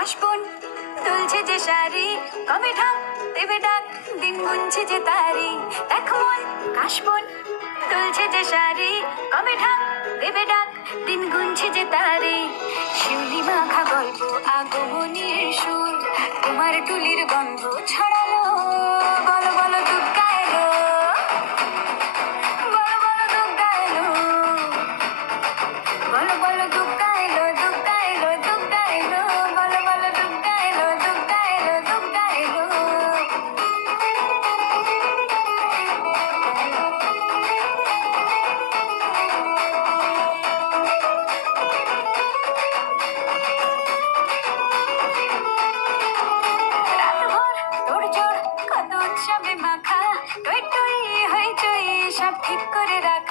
কাশবন তুলছে যে শাড়ি কবে ঢাক, দেবে ডাক, দিন গুনছে যে তারি। দেখো মন, কাশবন। তুলছে যে শাড়ি কবে ঢাক, দেবে ডাক, দিন গুনছে যে তারি। শিউলি মাখা গল্প, আগমনীর সুর, তোমার টুলির গন্ধ ছড়া সবে মাখা তুই তুই হয়ে টই সব ঠিক করে রাখা।